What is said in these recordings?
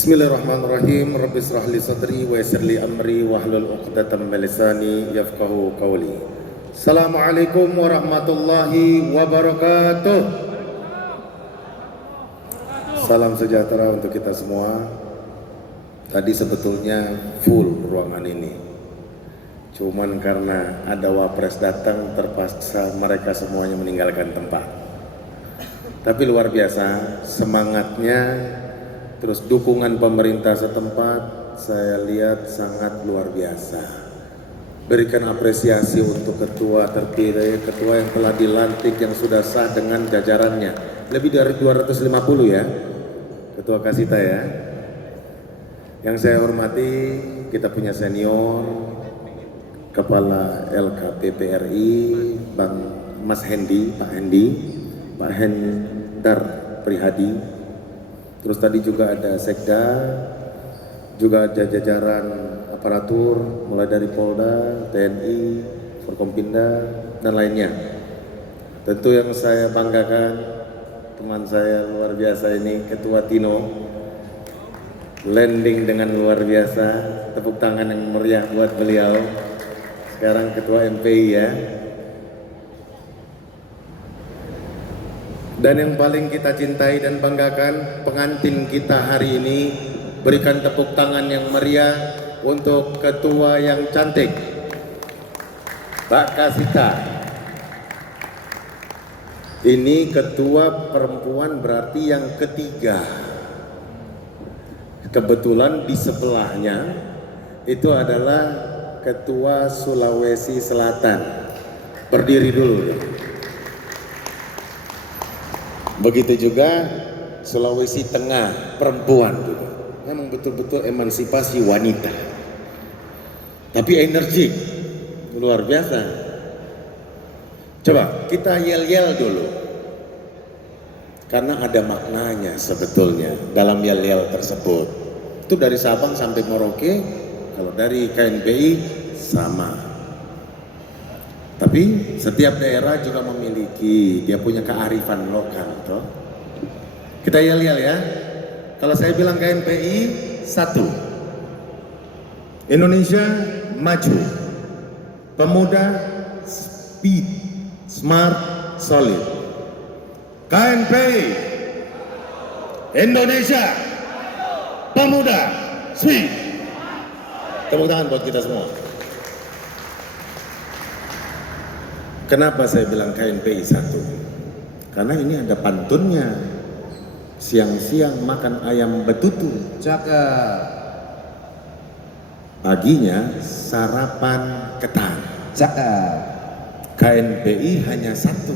Bismillahirrahmanirrahim. Rabbi israh li sadri wa yassir li amri wahlul 'uqdatam min lisani yafqahu qawli. Assalamualaikum warahmatullahi wabarakatuh. Salam sejahtera untuk kita semua. Tadi sebetulnya full ruangan ini. Cuman karena ada wapres datang terpaksa mereka semuanya meninggalkan tempat. Tapi luar biasa semangatnya. Terus dukungan pemerintah setempat saya lihat sangat luar biasa. Berikan apresiasi untuk ketua terpilih, ketua yang telah dilantik yang sudah sah dengan jajarannya. Lebih dari 250 ya, Ketua Kasita ya. Yang saya hormati, kita punya senior, Kepala LKPPRI, Bang Mas Hendi, Pak Hendar Prihadi. Terus tadi juga ada Sekda, juga ada jajaran aparatur, mulai dari Polda, TNI, Forkompinda, dan lainnya. Tentu yang saya banggakan, teman saya luar biasa ini, Ketua Tino, landing dengan luar biasa, tepuk tangan yang meriah buat beliau. Sekarang Ketua MPI ya. Dan yang paling kita cintai dan banggakan, pengantin kita hari ini, berikan tepuk tangan yang meriah untuk ketua yang cantik, Mbak Kasita. Ini ketua perempuan berarti yang ketiga. Kebetulan di sebelahnya itu adalah ketua Sulawesi Selatan. Berdiri dulu. Begitu juga Sulawesi Tengah, perempuan juga. Memang betul-betul emansipasi wanita. Tapi energik, luar biasa. Coba kita yel-yel dulu. Karena ada maknanya sebetulnya dalam yel-yel tersebut. Itu dari Sabang sampai Merauke, kalau dari KNPI sama. Tapi setiap daerah juga memiliki, dia punya kearifan lokal toh. Kita yel-yel ya. Kalau saya bilang KNPI, satu, Indonesia maju, pemuda speed, smart, solid. KNPI, Indonesia pemuda speed. Tepuk tangan buat kita semua. Kenapa saya bilang KNPI satu? Karena ini ada pantunnya. Siang-siang makan ayam betutu, cakep. Paginya sarapan ketan, cakep. KNPI hanya satu.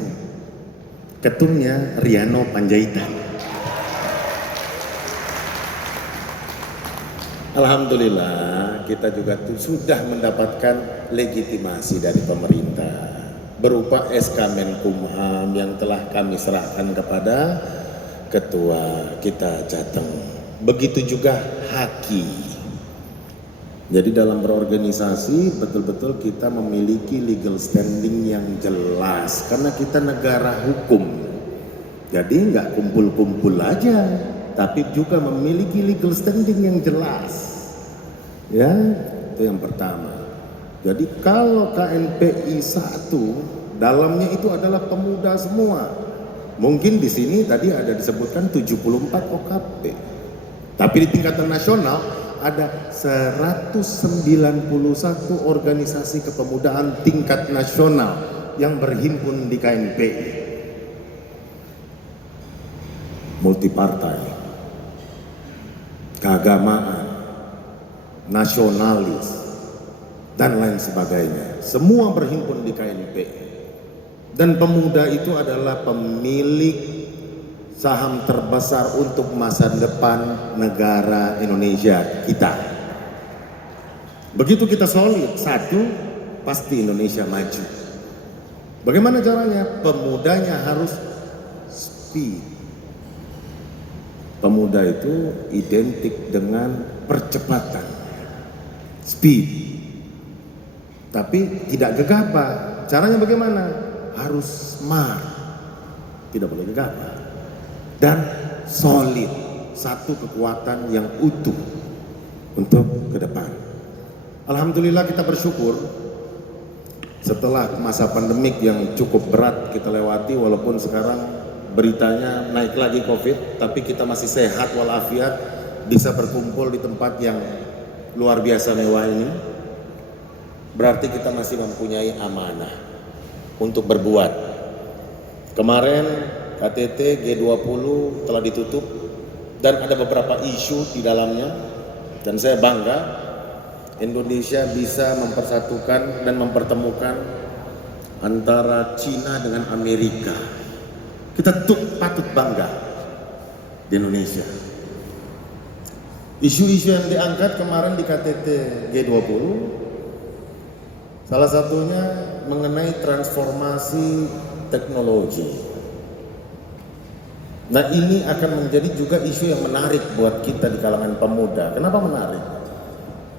Ketumnya Riano Panjaitan. Alhamdulillah kita juga sudah mendapatkan legitimasi dari pemerintah berupa SK Menkumham yang telah kami serahkan kepada ketua kita Jateng. Begitu juga Haki. Jadi dalam berorganisasi betul-betul kita memiliki legal standing yang jelas karena kita negara hukum. Jadi nggak kumpul-kumpul aja, tapi juga memiliki legal standing yang jelas. Ya, itu yang pertama. Jadi kalau KNPI satu, dalamnya itu adalah pemuda semua. Mungkin di sini tadi ada disebutkan 74 OKP. Tapi di tingkatan nasional ada 191 organisasi kepemudaan tingkat nasional yang berhimpun di KNPI. Multipartai, keagamaan, nasionalis, dan lain sebagainya. Semua berhimpun di KNPI. Dan pemuda itu adalah pemilik saham terbesar untuk masa depan negara Indonesia kita. Begitu kita solid, satu, pasti Indonesia maju. Bagaimana caranya? Pemudanya harus speed. Pemuda itu identik dengan percepatan, speed. Tapi tidak gegabah. Caranya bagaimana? Harus smart, tidak boleh gegabah, dan solid. satu kekuatan yang utuh untuk ke depan. Alhamdulillah kita bersyukur setelah masa pandemik yang cukup berat kita lewati, walaupun sekarang beritanya naik lagi COVID, tapi kita masih sehat walafiat, bisa berkumpul di tempat yang luar biasa mewah ini. Berarti kita masih mempunyai amanah untuk berbuat. Kemarin KTT G20 telah ditutup dan ada beberapa isu di dalamnya, dan saya bangga Indonesia bisa mempersatukan dan mempertemukan antara Cina dengan Amerika. Kita patut bangga di Indonesia. Isu-isu yang diangkat kemarin di KTT G20 salah satunya mengenai transformasi teknologi. Nah, ini akan menjadi juga isu yang menarik buat kita di kalangan pemuda. Kenapa menarik?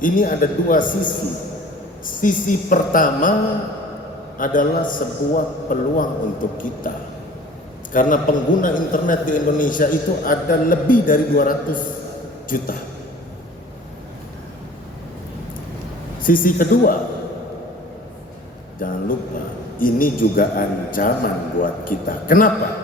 Ini ada dua sisi. Sisi pertama adalah sebuah peluang untuk kita. Karena pengguna internet di Indonesia itu ada lebih dari 200 juta. Sisi kedua, jangan lupa, ini juga ancaman buat kita. Kenapa?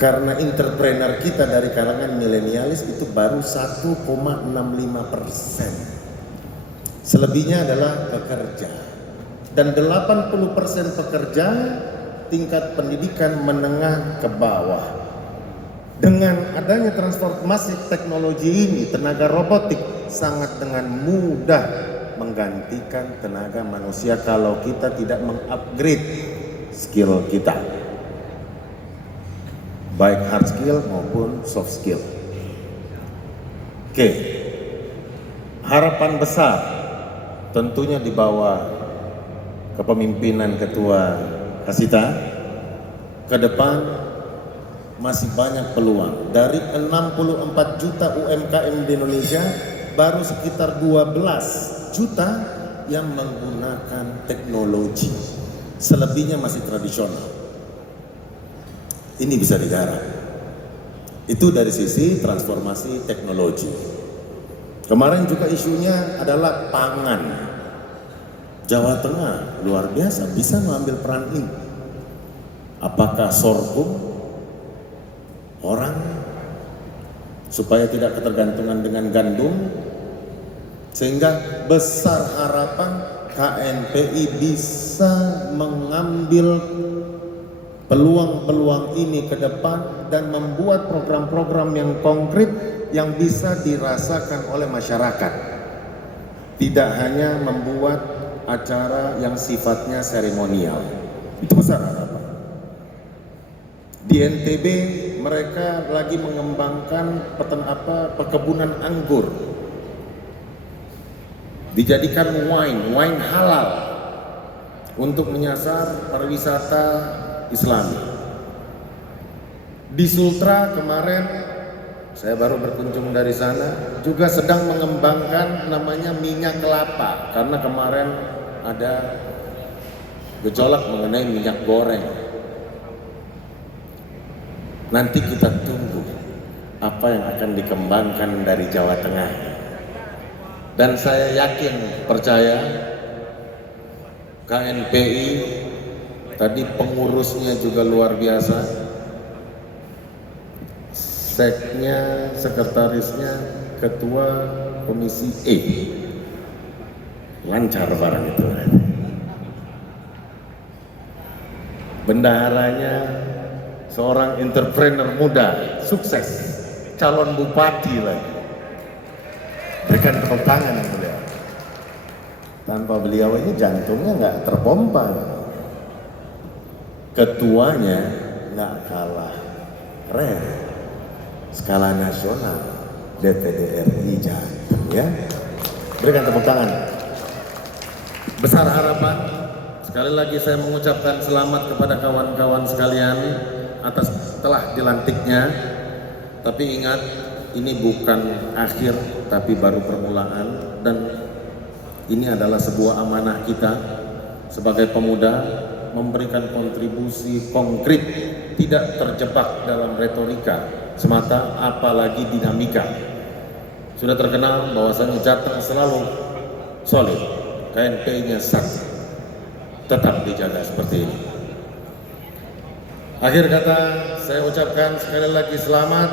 Karena entrepreneur kita dari kalangan milenialis itu baru 1,65%. Selebihnya adalah pekerja. Dan 80% pekerja tingkat pendidikan menengah ke bawah. Dengan adanya transformasi teknologi ini, tenaga robotik sangat dengan mudah menggantikan tenaga manusia kalau kita tidak mengupgrade skill kita, baik hard skill maupun soft skill. Oke, harapan besar tentunya di bawah kepemimpinan Ketua Kasita, ke depan masih banyak peluang. Dari 64 juta UMKM di Indonesia, baru sekitar 12 juta yang menggunakan teknologi. Selebihnya masih tradisional. Ini bisa digarap. Itu dari sisi transformasi teknologi. Kemarin juga isunya adalah pangan. Jawa Tengah luar biasa bisa mengambil peran ini. Apakah sorghum orang supaya tidak ketergantungan dengan gandum, sehingga besar harapan KNPI bisa mengambil peluang-peluang ini ke depan dan membuat program-program yang konkret yang bisa dirasakan oleh masyarakat. Tidak hanya membuat acara yang sifatnya seremonial. Itu besar harapan. Di NTB mereka lagi mengembangkan perkebunan anggur. Dijadikan wine halal untuk menyasar pariwisata Islami. Di Sultra kemarin saya baru berkunjung dari sana, juga sedang mengembangkan namanya minyak kelapa, karena kemarin ada gejolak mengenai minyak goreng. Nanti kita tunggu apa yang akan dikembangkan dari Jawa Tengah. Dan saya yakin, percaya KNPI tadi pengurusnya juga luar biasa. Seknya, sekretarisnya, ketua komisi E, lancar barang itu. Bendaharanya seorang entrepreneur muda, sukses, calon bupati lagi. Berikan tepuk tangan yang mulia. Tanpa beliau ini jantungnya nggak terpompa. Ketuanya nggak kalah keren. Skala nasional DPD RI Jatim, ya. Berikan tepuk tangan. Besar harapan. Sekali lagi saya mengucapkan selamat kepada kawan-kawan sekalian atas telah dilantiknya. Tapi ingat, ini bukan akhir tapi baru permulaan, dan ini adalah sebuah amanah kita sebagai pemuda memberikan kontribusi konkret, tidak terjebak dalam retorika semata, apalagi dinamika. Sudah terkenal bahwasanya Jateng selalu solid, KNPI-nya satu, tetap dijaga seperti ini. Akhir kata saya ucapkan sekali lagi selamat,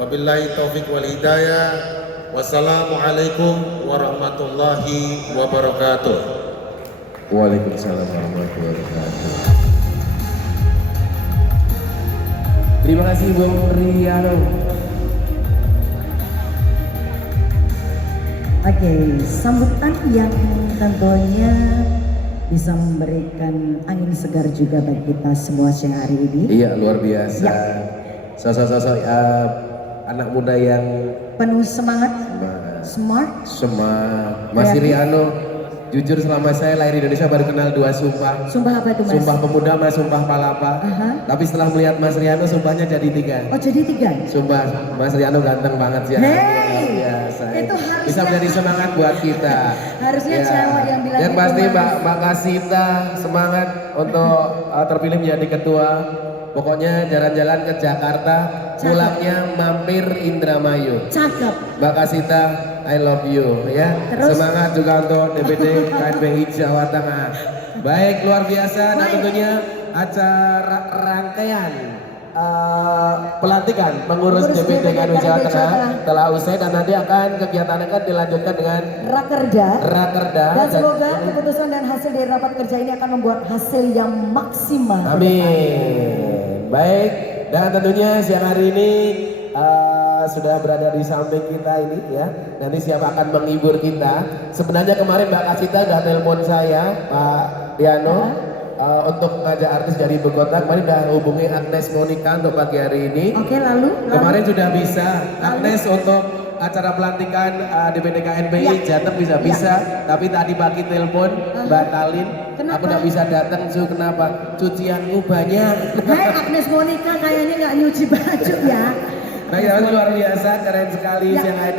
wabillahi taufik wal hidayah. Wassalamualaikum warahmatullahi wabarakatuh. Waalaikumsalam warahmatullahi wabarakatuh. Terima kasih Bung Riano. Oke, sambutan yang tentunya bisa memberikan angin segar juga bagi kita semua siang hari ini. Iya, luar biasa. Ya. Sosok-sosok anak muda yang Penuh semangat, smart. Mas Riano, jujur selama saya lahir di Indonesia baru kenal 2 sumpah. Sumpah apa itu Mas? Sumpah pemuda sama sumpah palapa. Tapi setelah melihat Mas Riano sumpahnya jadi 3. Oh jadi 3? Sumpah Mas Riano ganteng banget sih. Hey, biasa. itu harusnya Bisa menjadi semangat buat kita. Harusnya cewek yang bilang yang itu, pasti Mas. Mbak Kasita semangat untuk terpilih menjadi ketua. Pokoknya jalan-jalan ke Jakarta, pulangnya mampir Indramayu. Cakep. Mbak Kasita, I love you ya. Terus? Semangat juga untuk DPD KNPI Jawa Tengah. Baik, luar biasa. Dan tentunya acara rangkaian pelantikan pengurus DPD KNPI Jawa Tengah telah usai dan nanti akan kegiatan akan dilanjutkan dengan Rakerda. Dan semoga keputusan dan hasil dari rapat kerja ini akan membuat hasil yang maksimal. Amin. Baik, dan tentunya siang hari ini sudah berada di samping kita ini ya. Nanti siapa akan menghibur kita. Sebenarnya kemarin Mbak Kasita udah telepon saya, Pak Riano, untuk ngajak artis dari ibu kota. Kemarin udah hubungi Agnes Monica untuk pagi hari ini. Oke, lalu? Kemarin sudah bisa. Agnes untuk acara pelantikan DPD KNPI Jateng bisa, tapi tadi pagi telepon batalin. Kenapa? Aku nggak bisa datang, kenapa? Cucianku banyak. Hai Agnes Monica, kayaknya nggak nyuci baju ya. Nah, luar biasa, keren sekali siang hari ini.